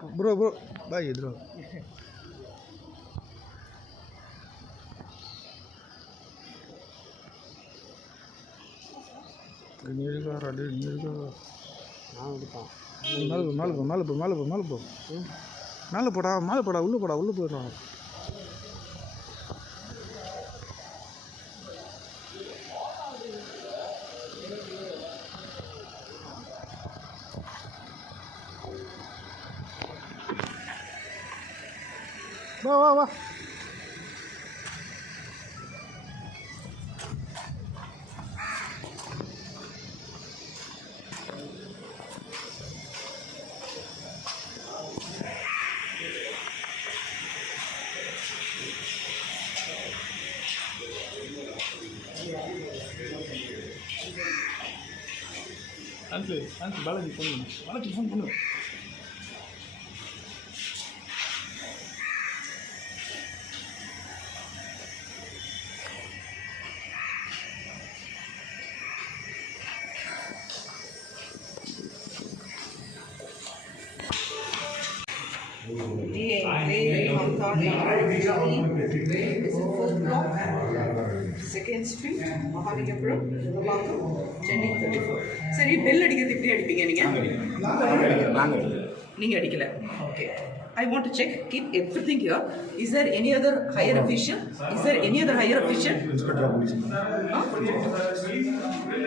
Bro bro bye bro. நீ இருக்கா ready நான் எடுப்பான் மேலே போ மேலே போ மேலே போ மேலே போ மேலே போடா மேலே போடா உள்ளே போடா உள்ளே போயிடுவான் வா வா வா. ஆன்சி ஆன்சி பாலாஜி ஃபோன் பண்ணு பாலாஜி ஃபோன் பண்ணு second street Mahalingapuram Virugambakkam Chennai thirty four சரி பெல் அடிக்கிறது எப்படி அடிப்பீங்க நாங்கள் நீங்கள் அடிக்கல. Okay I want to check keep everything your is there any other higher official is there any other higher official inspector of police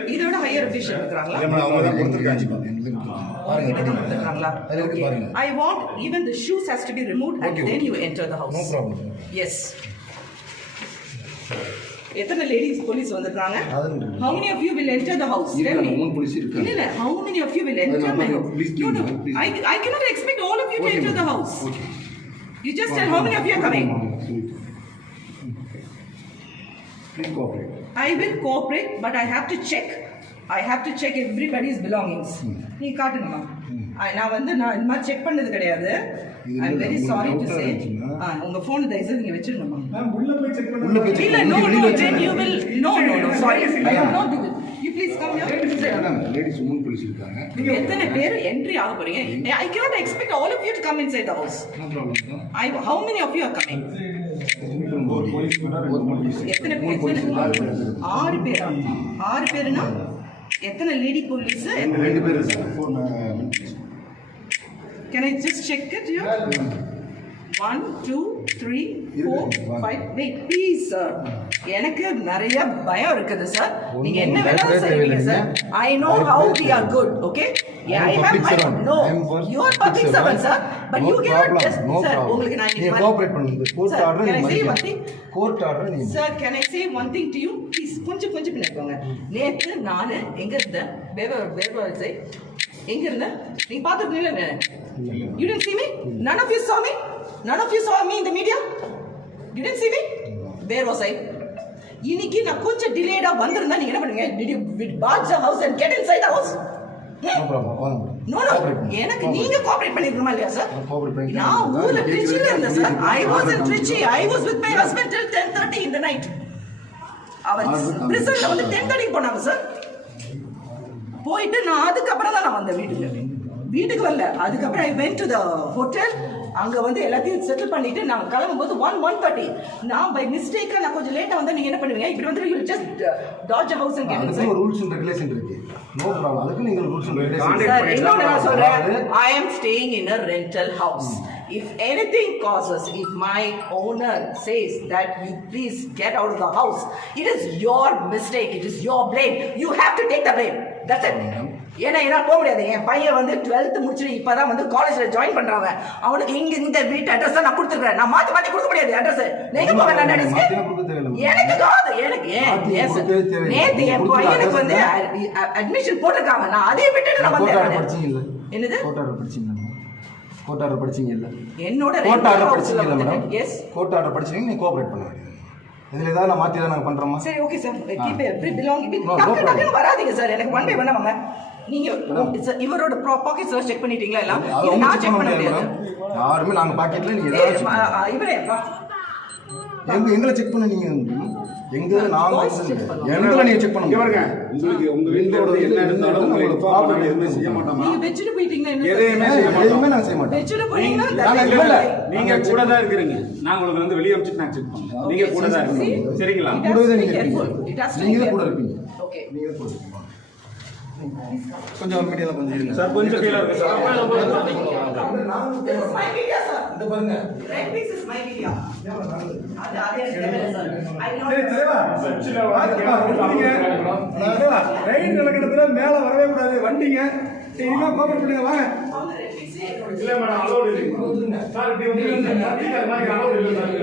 இதை விட higher official இருக்கிறாங்களா அவங்க தான் கொடுத்துருக்காங்க எங்களுக்கு உங்ககிட்ட தான் கொடுத்துருக்காங்களா அது இருக்கு பாருங்க. I want even the shoes has to be remove and Okay, then you enter the no house problem yes எத்தனை லேடிஸ் போலீஸ் வந்திருக்காங்க அது how many of you will enter the house tell இருக்காங்க me மூணு police இல்ல இருக்காங்க இல்ல how many of you will enter no, my no, house please no give no me, please. I, I cannot expect all of you to Okay, enter the ma'am. house Okay. you just tell how many of you are coming please cooperate I will cooperate but I have to check I have to check everybody's belongings நீ காட்டுங்கம்மா I- நான் வந்து நான் இந்த மாதிரி check பண்ணது கிடையாது. I am very sorry to say உங்க phone தயவுசெய்து நீங்க வச்சிருங்கம்மா. உள்ள போய் check will no no no sorry. I will not do it. You please come here. Ladies மூணு போலீஸ் இருக்காங்க எத்தனை பேர் என்ட்ரி ஆக போறீங்க? I to come inside the house. No problem தான் I, how many of you are coming? எத்தனை பேர்? ஆறு பேரா? ஆறு பேருனா? எத்தனை லேடி போலீஸ் ரெண்டு பேர் இருக்காங்க phone can I just check it you one two three four five wait please sir எனக்கு நிறைய பயம் இருக்குது சார் நீங்க என்ன வேணாலும் செய்வீங்க sir I know how we are good okay. No you are public servant. Servant sir but you just no sir. உங்களுக்கு நான் நீங்க கோஆபரேட் பண்ணுங்க. Court Sir, order can I நீங்க say one மதிக்கணும் thing? கோர்ட் ஆர்டர் நீங்க sir can I say one thing to you please கொஞ்சம் கொஞ்சம் போங்க நேற்று நான் எங்க இருந்தேன் வேவர் வேவர் சை எங்க இருந்தேன் நீங்க பார்த்துருக்கீங்களா you tend me? none of you saw me? None of you saw me in the media? You didn't see me? Where was i? இன்னைக்கு நான் கொஞ்சம் டிலேடா வந்திருந்தா நீங்க என்ன பண்ணுவீங்க? Did you barge the house and get inside the house? No எனக்கு நீங்க கோஆபரேட் பண்ணிருக்கணுமா இல்லையா சார் நான் ஊர்ல திருச்சியில இருந்தேன் sir I was in Trichy. I was with my husband till ten thirty இந்த நைட் அவர் வந்து டென் தேர்ட்டிக்கு போனாங்க சார் போயிட்டு நான் அதுக்கப்புறம் தான் நான் வந்தேன் வீட்டுக்கு. வீட்டுக்கு வரல. அதுக்கப்புறம் I went to the hotel அங்க வந்து எல்லாத்தையும் செட்டில் பண்ணிட்டு நான் கிளம்பும்போது ஒன் ஒன் தேர்ட்டி நான் பை மிஸ்டேக்கா நான் கொஞ்சம் லேட்டா வந்தா நீங்க என்ன பண்ணுவீங்க? இப்படி வந்து you just dodge house and get அதுக்கு ஒரு ரூல்ஸ் அண்ட் ரெகுலேஷன் இருக்கு. நோ ப்ராப்ளம் அதுக்கு நீங்க ரூல்ஸ் அண்ட் ரெகுலேஷன் சார் இன்னொன்று நான் சொல்றேன். ஐ am staying in a rental house. if anything causes if my owner says that you please get out of the house it is your mistake. It is your blame. You have to take the blame. That's it. ஏன்னா என்னால் போக முடியாது. என் பையன் வந்து twelfth முடிச்சுட்டு இப்பதான் வந்து காலேஜ்ல ஜாயின் பண்றாங்க. அவனுக்கு இங்க இந்த வீட்டு அட்ரஸ் தான் நான் கொடுத்துருக்கேன் நான் மாத்தி மாத்தி கொடுக்க முடியாது அட்ரஸ் எங்க போவேன் நான். எனக்கு காது எனக்கு. ஏன். நேத்து என் பையனுக்கு வந்து தான். அட்மிஷன் போட்டிருக்காங்க. நான் அதையும் விட்டுட்டு நான் வந்தேன் என்னது? ஆர்டர் படிச்சீங்க இல்ல என்னோட ஆர்டர் படிச்சீங்க இல்ல மேடம்? எஸ் ஆர்டர் படிச்சீங்க நீங்க கோஆபரேட் பண்ண இதுல ஏதாவது நான் மாத்தி தான் நாங்க பண்றோமா? சரி okay sir keep every belong No, no டக்கு problem. டக்குன்னு வராதீங்க சார் எனக்கு ஒன் பை ஒன் வாங்க நீங்க இவரோட பாக்கெட் சார் செக் பண்ணிட்டீங்களா எல்லாம்? நான் செக் பண்ண முடியாது யாருமே நாங்க பாக்கெட்ல நீங்க இவரே எங்க எங்களை செக் பண்ண நீங்க எங்க நாங்க எங்களை நீங்க செக் பண்ண இங்க பாருங்க உங்களுக்கு உங்க வீட்டோட என்ன எதுவுமே செய்ய மாட்டோமா? நீங்க வெச்சுட்டு போயிட்டீங்கன்னா என்ன எதையுமே சார்? செய்ய மாட்டோம். எதுவுமே நாங்க செய்ய மாட்டோம். வெச்சுட்டு கூட தான் இருக்கிறீங்க. நான் உங்களுக்கு வந்து வெளியே அனுப்பிச்சு நான் செக் பண்ணேன் நீங்க கூட தான் இருக்கீங்க. சரிங்களா? நீங்க நீங்க கூட. நீங்க தான் கூட இருப்பீங்க. கொஞ்சம் மீடியால கொஞ்சம் இருங்க சார் கொஞ்சம் கீழே இருக்கு sir is my media, sir. இந்த பாருங்க Red Wings is my media. அது அது எனக்கு தேவையில்லை, sir. I will not- சரி தலைவா ரயில் நிலக்கணத்துல மேல வரவே கூடாது வண்டிங்க சரி, இனிமே கோபம் பண்ணுங்க வாங்க eh? இல்ல மேடம் அலோடு இல்லை சார் இப்படி வந்து மாதிரி அலோடு இல்லை சார்